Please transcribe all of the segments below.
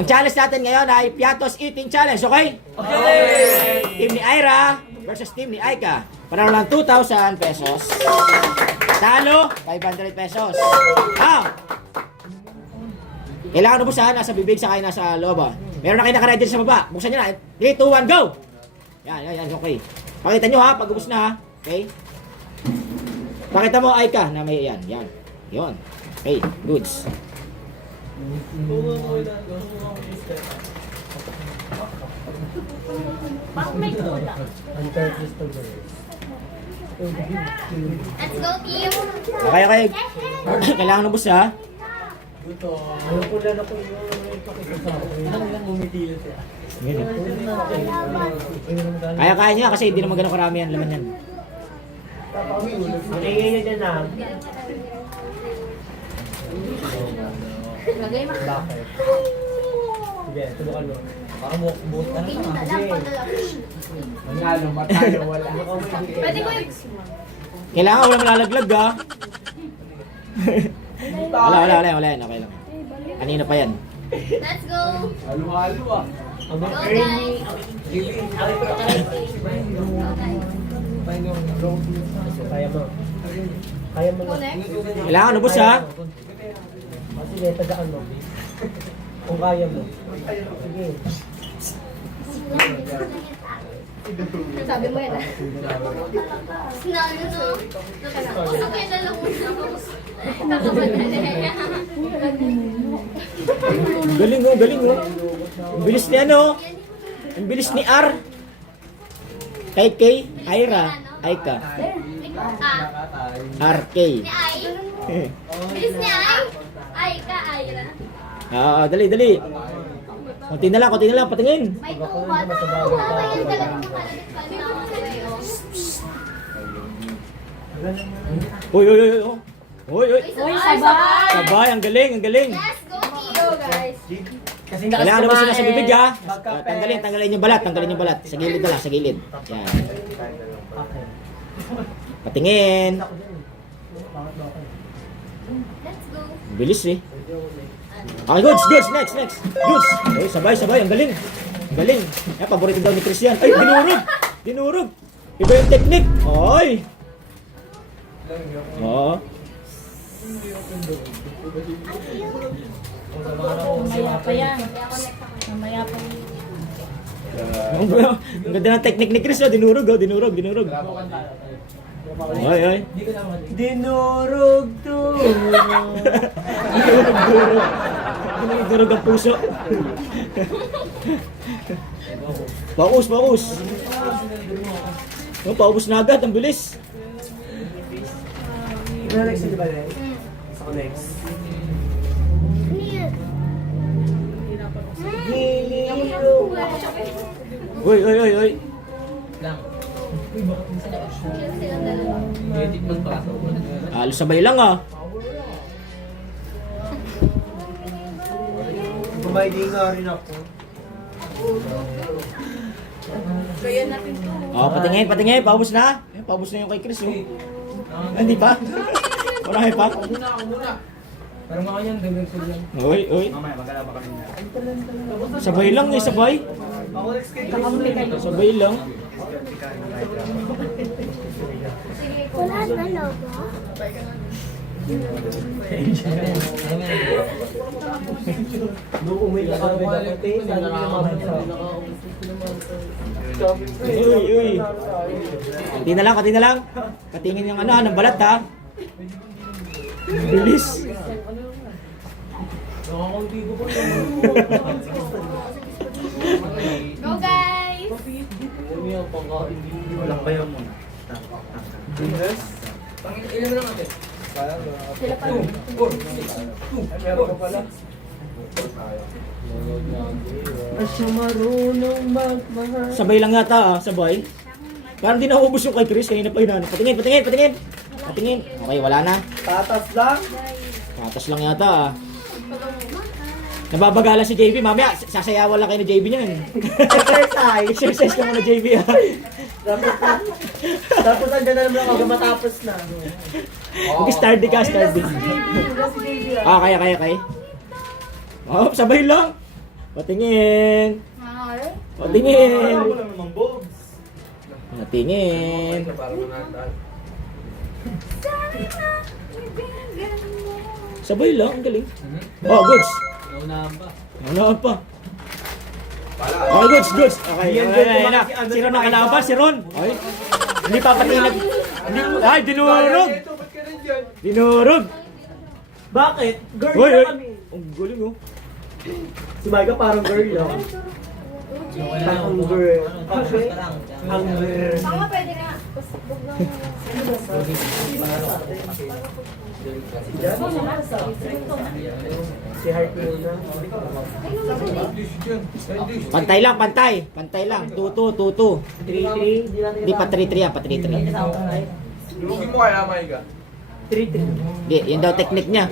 Ang challenge natin ngayon ay Piatos Eating Challenge, okay? Okay! Team ni Ira versus team ni Aika. Panalo ng 2,000 pesos. Talo, 500 pesos. Kailangan ubusan, nasa bibig sa kayo nasa loob. Meron na kayo nakaready sa baba. Buksan nyo na. 3, 2, 1, go! Yan, okay. Pakita nyo ha, pag ubus na ha. Okay? Pakita mo, Aika, na may yan. Yun. Okay, goods. Parang may cola. Let's go, team! Okay. Kailangan ubus ha. Kaya niya kasi hindi naman ganun karami yan laman yan. Magiging nyo dyan na. Lagay mo. Bakit? Sige, subukan mo. Parang buhok ka na Manalo, matalo, wala. Pwede ko yung... Kailangan walang malalaglag ha. Wala. Okay lang. Kanina pa yan. Let's go! Halo-halo ah. Go, guys! Kaya mo na. Kailangan ubus ha. Sige, tagaan mo. Kung kaya mo. Sige. Sabi mo yan ah. Sinalo to. Usok kayo na lang usok. Galing oh. Ang bilis ni ano. Ang bilis ni R. Kay Ira, Aika. RK. Ni Ay? Bilis ni Ay? Ay ka, Ayra. Dali. Konti na lang, patingin. May tuba daw. Ay, talagang Uy. Sabay, ang galing. Let's go, team! Guys. Kailangan naman sila sa bibig ha. Tanggalin yung balat. Sa gilid na lang, sa gilid. Yan. Patingin. Let's go. Bilis eh. Okay, goods. Next. Goods. Uy, sabay. Ang galing. Yan, paborito daw ni Christian. Ay, dinurog. Iba yung technique. Ay. Oo. Mamaya pa yan. Mamaya pa yan. Ang ganda ng technique ni Chris. Dinurog. Ay. Dinurog to. Dinurog ang puso. Paus. Paubos na agad. Ang bilis. Next, di ba next? Ako next. Uy. Halos sabay lang ah. Kumain nga rin ako. Patingin. Paubos na. Paubos na yung kay Chris. Hindi pa? Marami pa? Ako muna. Pero mga yan, dagdag ko yan. Uy. Mamaya, magkala pa kami na. Sabay lang eh, sabay. Ako next kay Sabay lang. Wala na logo. Nung umila ka ba dapat eh, sabi niya mabasa. Uy. Konti na lang. Patingin yung ano, ng balat ha. Bilis. Go, guys! Walang bayaw mo na. Ilan lang natin? Sila pa. Meron pa pala. Asya marunong magmahal. Sabay lang yata ah, sabay. Parang di naubos yung kay Chris, kanina pa yun. Patingin. Okay, wala na. Tatas lang. Patas lang yata ah. Nababagalan si JB, mamaya sasayawan lang kayo ni JB niyan. Exercise lang na JB ah. Tapos andyan na naman ako matapos na. Mag-star ka, star. Kaya. Oh, sabay lang. Patingin. Ay. Patingin. Wala lang namang bulbs. Patingin. Para manatag. Sana ibigyan mo. Sabay lang, ang galing. Oh, goods. Naunahan pa. Ano pa? Pala. Okay, goods. Okay, Yan, ay, good. ay, ay, na. Ano, Si Ron si ang kalaban, si Ron. Ay. Hindi pa pati nag... Ay, dinurog. Ito, ba't ka nandyan? Dinurog. Bakit? Girl Hoy, na hoy. kami. Ang galing oh. Si Micah parang girl lang. Ang girl. Okay. Ang girl. Tama, pwede nga. Bug lang. Si Heart muna. Pantay lang, pantay. Pantay lang. 2-2. 3-3. Hindi pa 3-3 yan, pa 3-3. Lugin mo kaya, Maika. 3-3. Hindi, yun daw technique niya.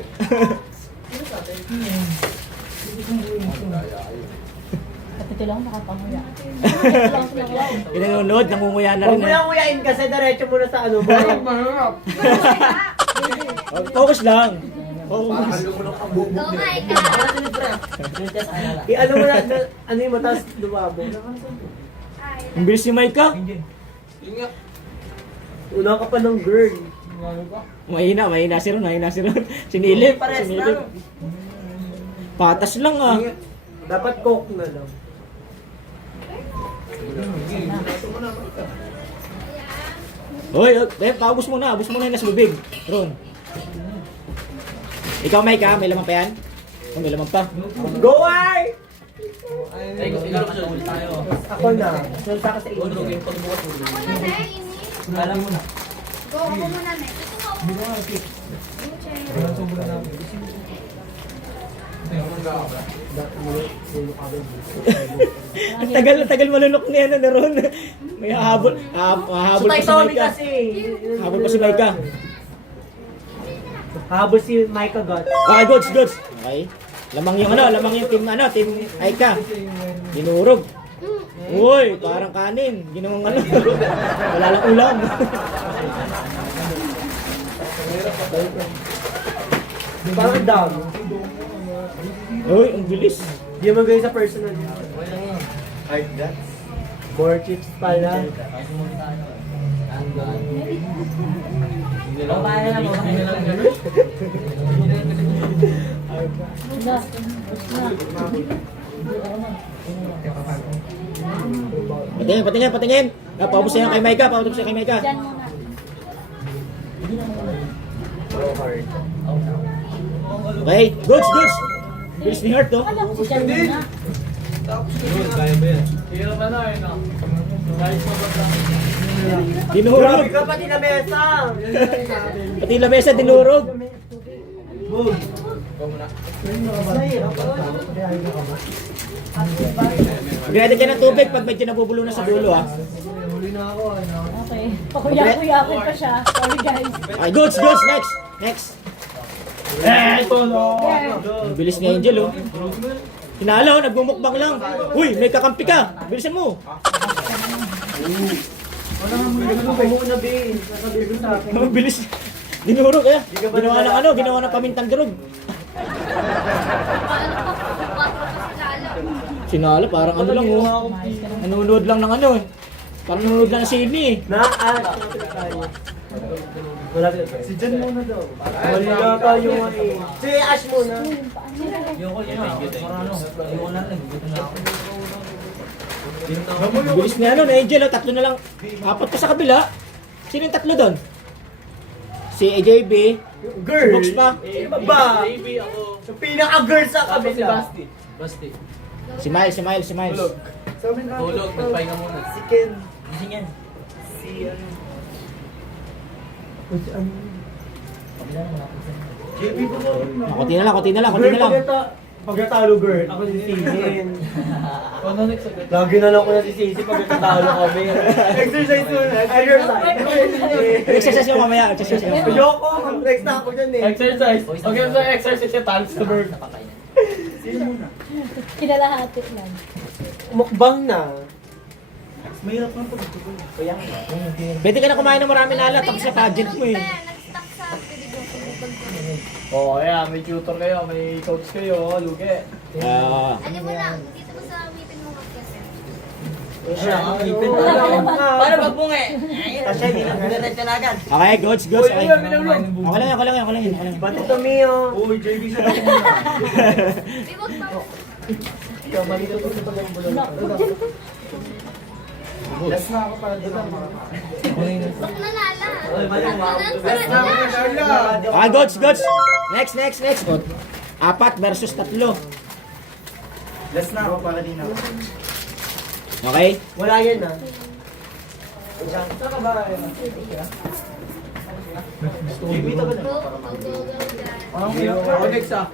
At ito lang nakapanguya. Ito lang sumaklaw. Yung nanonood, nangunguya na Huwag rin mo eh. lang uyain kasi diretso muna sa ano mo. Mahirap. Oh, focus lang. Parang Focus. lumunok ang bubog Oh niya. my God. I-ano mo na, ano yung mataas lumabo. Ay. Ang bilis ni Micah. Yun nga. Una ka pa ng girl. Mahina si Ron, Sinilip, Pares sinilip. lang. Patas lang ah. Dapat coke na lang. Hoy, paubos mo na yung nasa bibig. Ron. Ikaw, Micah, may laman pa yan? Oh, may laman pa. Go, Ay! Ay, ikaw kasi ulit tayo. Ako na. Sunta ka sa inyo. Ako na, Nek. Alam mo na. Go, ako muna, Nek. Tagal malunok ni ano na Ron. May hahabol pa si Tommy Micah. kasi. Habol pa si Micah. Habol si Micah God. Okay, goods. Okay. Lamang yung team Aika. Dinurog. Uy, parang kanin. Ginawang ano. Wala lang ulam. Parang down. Uy, ang bilis. Di mo gawin sa personal. Like that. More chips pala. Patingin. Paubos na yan kay Micah. Diyan muna. Okay, goods. Bilis ni Heart, oh. Akala ko si Diyan muna. Tapos kaya ba yan? Hirap na na, yun ah. Guys, Dinurog. Grabe ka pati na mesa. Pati lamesa, dinurog. Mag-ready ka ng tubig pag medyo nabubulo na sa dulo, ha. Okay. Pakuya-kuyakin pa siya. Sorry guys. Okay, goods. Next. Ang bilis ni Angel, oh. Hinala, oh, nagmumukbang lang. Uy, may kakampi ka. Bilisan mo. Muna, Bin. Sasabihin mo sa akin. Ang bilis. Dinurog, kaya. Ginawa ng pamintang durog. Sinala, parang ano lang, oh. Nanonood lang ng ano, eh. Parang nanonood lang ng sini, eh. Wala si Jen muna daw. Wala tayo si Ash muna. Ang bilis ni ano, na Angel, oh. Tatlo na lang. Apat pa sa kabila. Sino yung tatlo doon? Si AJB. Girl. Box pa. Ba? Yung pinaka-girl sa kabila. Basti. Si Miles. Tulog, nagpahinga muna. Si Ken. Gising yan. Si ano. JP po mo. Konti na lang. Pagkatalo girl, ako si Sihin. Ano next agad? Lagi na lang ko na si Sisi pagkatalo kami. Exercise muna. Exercise mo mamaya. Ayoko, next na ako dyan eh. Exercise. Okay, so exercise yung talents to burn. Kinalahati lang. Mukbang na. Pwede ka na kumain ng marami na ala. Tapos sa pageant mo, eh. Nag-stuck sa pwede ko. Oh, yeah, may tutor kayo, may coach kayo, lugi. Ano mo lang, dito mo sa ngipin mo mag-kese. Paano pag bungi? Kasi hindi lang diretso na agad. Okay, goods. Okay. Okay lang. Ba't ito, Mio? Uy, JB siya na muna. Bibog pa mo. Ikaw, malito ko sa pag-ambulong. Last na ako para dito. Bak na lala. Last na ako, Sharla. Okay, goods. Next. Good. 4 versus 3. Last na ako para din ako. Okay? Wala yan ah. Saan ka ba? JB, tagad Go, go, go, go. Ako next ah.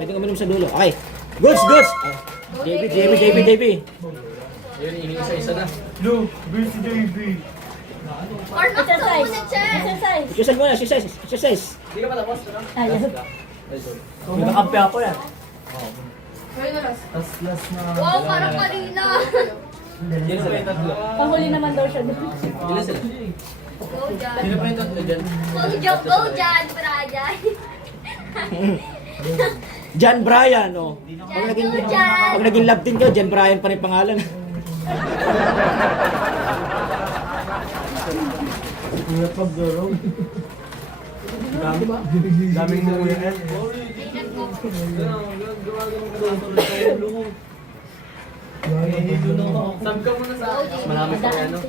Pwede uminom sa dulo. Okay. Goods. JB. Yun, iniisa-isa na. Lu, busy JB. Or not ka muna, Che. Exercise. Exercise. Hindi ka pa tapos, ano? Ayun. May nakampi ako yan. Wow, parang kanina. Yan sila yung tatlo. Panghuli naman daw siya. Ilan sila? Go, Jan. Sino pa yung tatlo dyan? Go, Jan, Brian. John Bryan, oh. Jan, go, Jan. Pag naging love team ko, John Bryan pa rin pangalan. Hirap mag-garo. Daming muna yan. Sabi ka muna sa akin. Marami pa yan, no?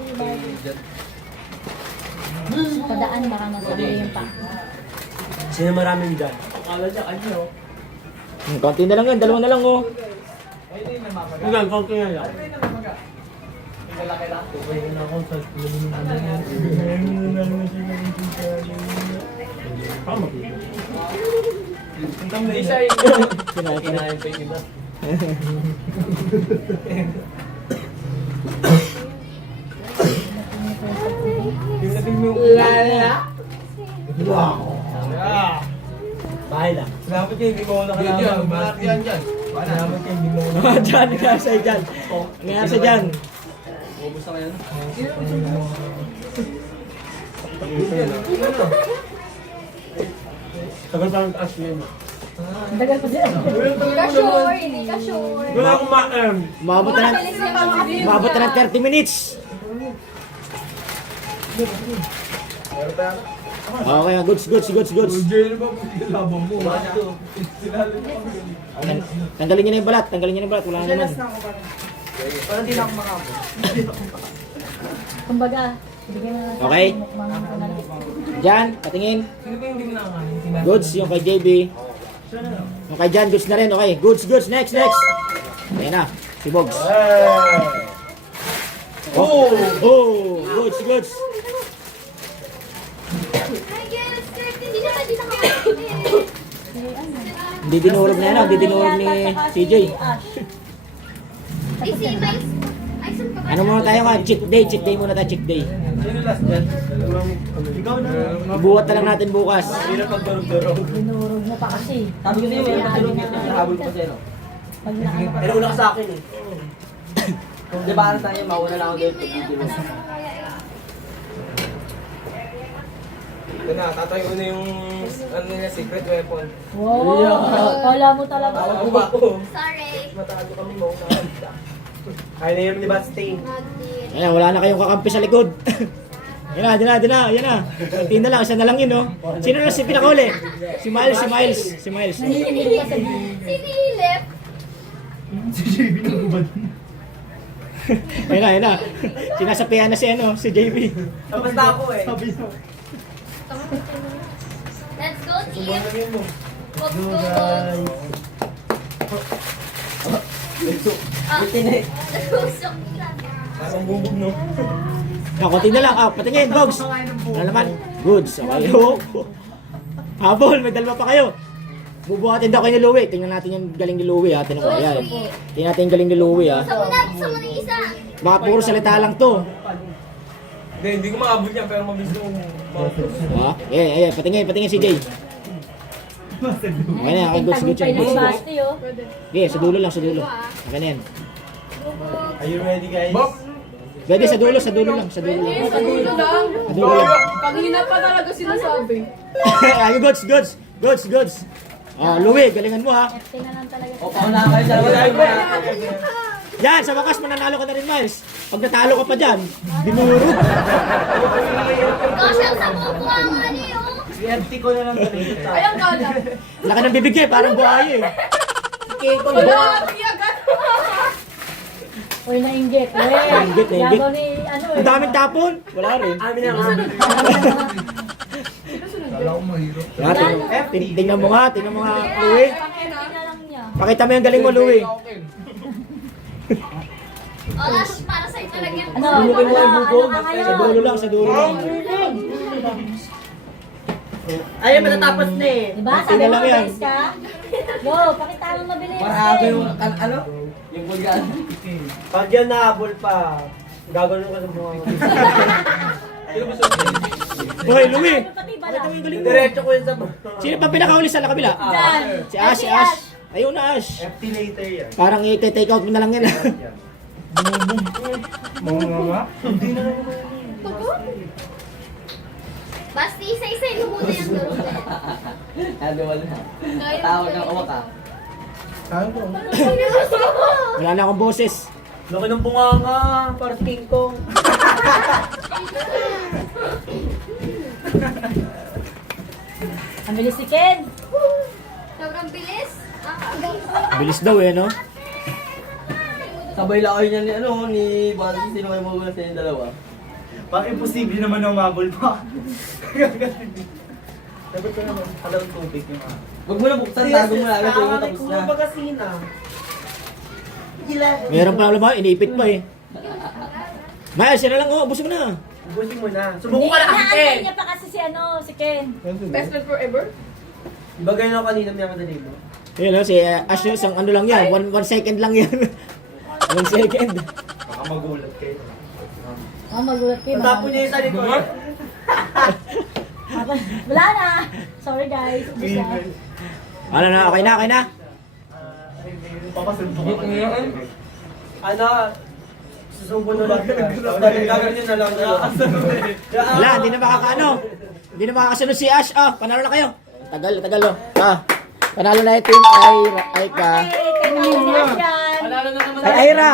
Padaan baka nasama yung pa. Sino maraming dyan? Akala niya, kanyo. Konti na lang yan, 2 na lang, oh. Hanggang konti na lang. Isa yung kinain pa yung iba. Lala? Bahay lang. Salamat kayo, hindi mo ako nakalaman. Bakit yan dyan? Salamat kayo, hindi mo ako nakalaman. Diyan, nangyari dyan. Nangyari dyan. Ubus na kayo, no? Tagal parang taas yun. Ang tagal pa siya. Hindi ka sure, hindi ka sure. Wala akong ma-earn. Umabot na ng 30 minutes. Okay, goods. Diyan ba labang mo? Tanggalin niyo na yung balat, wala na naman. Parang di na ako makapos. Kumbaga, bigyan na natin Okay. mukbang ko na lang. Diyan, patingin. Sino ba yung hindi mo nakakain? Goods, yung kay JB. Yung kay Jan, goods na rin. Okay, goods. Next. Ayan na, si Bogs. Oh, goods. I guess, hindi na pwede nakakain. Hindi dinurog na yan, hindi dinurog ni CJ. Ay, si Mais. Ay, saan ka ba? Ano muna tayo ka? Cheat day muna tayo, cheat day. Sino last dyan? Ikaw na. Ibuhat na lang natin bukas. Hirap mag-durog-durog. Binurog mo pa kasi. Sabi ko sa'yo, may matulog yun. Habol pa sa'yo. Pag naano ka. Pero una ka sa akin eh. Di ba tayo, mauna lang ako doon. Ito na, tatayo ko na yung ano nila, secret weapon. Wow! Kala mo talaga. Ako ba ako? Sorry. Matalo kami mo. Kaya na yun, di ba, Stain? Nagdit. Ayan, wala na kayong kakampi sa likod. Yan na. Konti na lang, isa na lang yun, no? Sino na si pinakauli? Si Miles. Nanginginig ka sa Sinilip. Ayan na. Sinasapihan na si JB. Tapos na ako eh. Let's go, team. Go. Tusok lang. Parang bubog, no? Konti na lang. Patingin, Bogs. Ano naman? Goods. Okay. Habol, may dalawa pa kayo. Bubuhatin daw kayo ni Louie. Tingnan natin yung galing ni Louie, ha. Tingnan ko. Ayan. Tingnan natin yung galing ni Louie, ha. Sa muna yung isa. Baka puro salita lang to. Hindi ko maabot yan, pero mabilis ko Ha? Ayan. Patingin si Jay. Okay na, okay, goods. tagumpay na si Yan. Basti, oh. Okay, sa dulo lang. Okay na yan. Are you ready, guys? Pwede sa dulo lang. Sa dulo lang. Sa dulo lang. Sa dulo lang. Kanina pa talaga sinasabi. Ayun, goods. Oh, Louie, galingan mo ha. FT na lang talaga. O, pauna kayo sa dalawa. Yan, sa wakas mananalo ka na rin, Miles. Pag natalo ka pa dyan, dinurog. Kasi ang sabong ko ang ano yun. EFT ko na lang ganito. Ayang gala. Laki ng bibig eh, parang buhay eh. Wala, agad. Uy, nainggit. Uy, Nainggit, nainggit. Yago ni, ano eh. Ang daming tapon. Wala rin. Amin na nga. Yan, tingnan mo nga, Louie. Pang-FT na lang niya. Pakita mo yung galing mo, Louie. Oras, para sa'yo talaga yan. Ano, Bulukin mo yung bubog. Sa dulo lang, sa dulo lang. Ay, matatapos na eh. Diba? Sabi Tingnan mo, lang yan. mabilis ka? Go, pakita mo mabilis. Marami yung, ano? Yung bulgan. Pag yan nahabol pa, gagawin ko sa mga. Hoy, Louie. Pati ba Pakita mo yung galing mo. Diretso ko yun sa Sino pa pinakauli sa kabila? Dyan. Si Ash, si Ash. Ayun na, Ash. FT later yan. Parang i-take out mo na lang yan. Basta isa-isa mo muna yung laro din. Ano wala. Tawag ng uwak ah. Wala na akong boses. Laki ng bunganga, para si King Kong. Ang bilis si Ken. Sobrang bilis. Bilis daw eh, no? Sabay lang kayo niya ni ano, ni Basi, sino kayo magulang sa inyong dalawa? Bakit imposible naman ang mabol pa? Dapat ko naman, Alam tubig yung Huwag mo na buksan, tago mo na agad, huwag mo tapos na. Meron pa lang lumayo, iniipit pa eh. Miles, yan na lang, oh, ubus mo na. Ubusin mo na. Hindi, inaantay niya pa kasi si ano, si Ken. Best friend forever? Diba ganyan ako kanina, may madali mo? Yun, no, si Ash, yun, isang ano lang yan, 1 second lang yan. 1 second. Baka magulat kayo. Oh, magulat kayo. Tapon niya yung sa likod. Wala na. Sorry guys. Ubus na. Ano na, okay na, okay na. Papasunto ka pa. Ano, susumpo na lang. Gagawin na lang. Wala, hindi na makakaano. Hindi na makakasunod si Ash. Oh, panalo na kayo. Tagal, oh. Panalo na yung team Aika. Okay, thank you, Sebastian. Panalo na naman. Ay, Aira!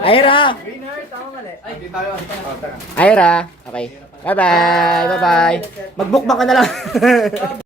Aira! Winner, tama mali. Ay, Aira! Okay. Bye-bye! Bye-bye! Mag-bookmark ka na lang.